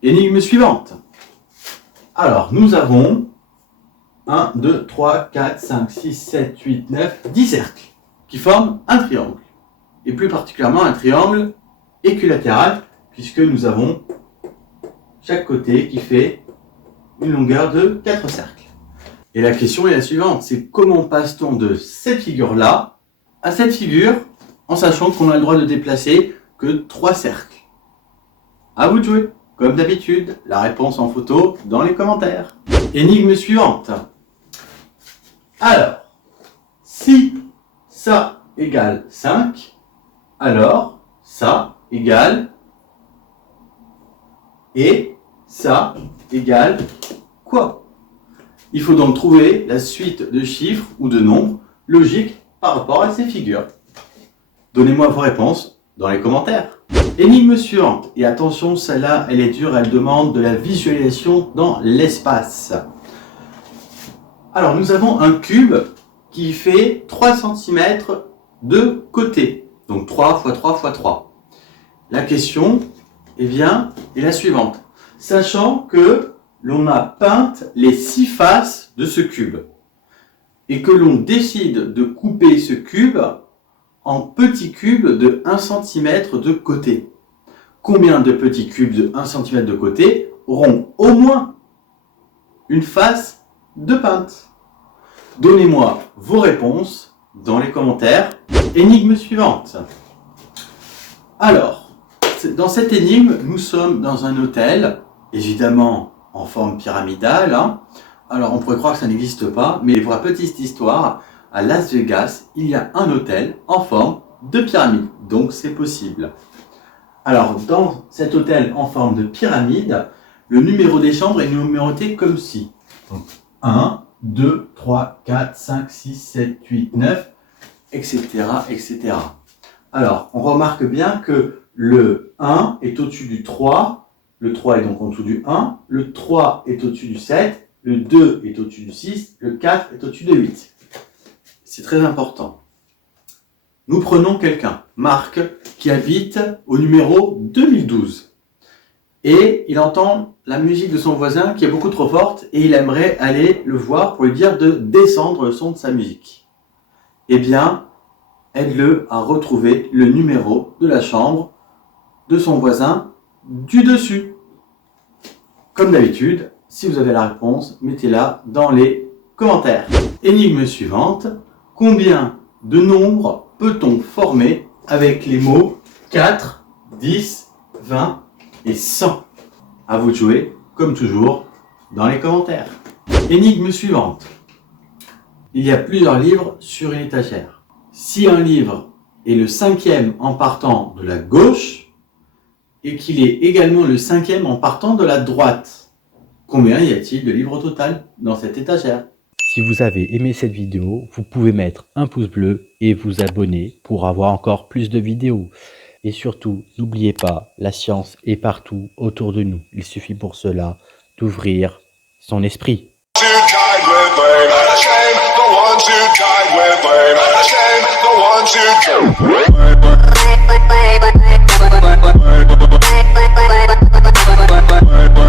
Énigme suivante. Alors, nous avons 1, 2, 3, 4, 5, 6, 7, 8, 9, 10 cercles qui forment un triangle. Et plus particulièrement un triangle équilatéral, puisque nous avons chaque côté qui fait une longueur de 4 cercles. Et la question est la suivante, c'est comment passe-t-on de cette figure-là à cette figure, en sachant qu'on a le droit de déplacer que 3 cercles? À vous de jouer. Comme d'habitude, la réponse en photo dans les commentaires. Énigme suivante. Alors, si ça égale 5, alors ça égale et ça égale quoi? Il faut donc trouver la suite de chiffres ou de nombres logiques par rapport à ces figures. Donnez-moi vos réponses dans les commentaires. Énigme suivante. Et attention, celle-là, elle est dure, elle demande de la visualisation dans l'espace. Alors, nous avons un cube qui fait 3 cm de côté. Donc 3 x 3 x 3. La question, eh bien, est la suivante. Sachant que l'on a peint les 6 faces de ce cube et que l'on décide de couper ce cube en petits cubes de 1 cm de côté. Combien de petits cubes de 1 cm de côté auront au moins une face de peinte? Donnez-moi vos réponses dans les commentaires. Énigme suivante. Alors, dans cette énigme, nous sommes dans un hôtel, évidemment en forme pyramidale. Alors, on pourrait croire que ça n'existe pas, mais pour la petite histoire, à Las Vegas, il y a un hôtel en forme de pyramide, donc c'est possible. Alors, dans cet hôtel en forme de pyramide, le numéro des chambres est numéroté comme ci. Donc, 1, 2, 3, 4, 5, 6, 7, 8, 9, etc., etc. Alors, on remarque bien que le 1 est au-dessus du 3, le 3 est donc en dessous du 1, le 3 est au-dessus du 7, le 2 est au-dessus du 6, le 4 est au-dessus de 8. C'est très important. Nous prenons quelqu'un, Marc, qui habite au numéro 2012. Et il entend la musique de son voisin qui est beaucoup trop forte et il aimerait aller le voir pour lui dire de descendre le son de sa musique. Eh bien, aide-le à retrouver le numéro de la chambre de son voisin du dessus. Comme d'habitude, si vous avez la réponse, mettez-la dans les commentaires. Énigme suivante. Combien de nombres peut-on former avec les mots 4, 10, 20 et 100? À vous de jouer, comme toujours, dans les commentaires. Énigme suivante. Il y a plusieurs livres sur une étagère. Si un livre est le 5e en partant de la gauche et qu'il est également le 5e en partant de la droite, combien y a-t-il de livres au total dans cette étagère? Si vous avez aimé cette vidéo, vous pouvez mettre un pouce bleu et vous abonner pour avoir encore plus de vidéos. Et surtout, n'oubliez pas, la science est partout autour de nous. Il suffit pour cela d'ouvrir son esprit. Bye.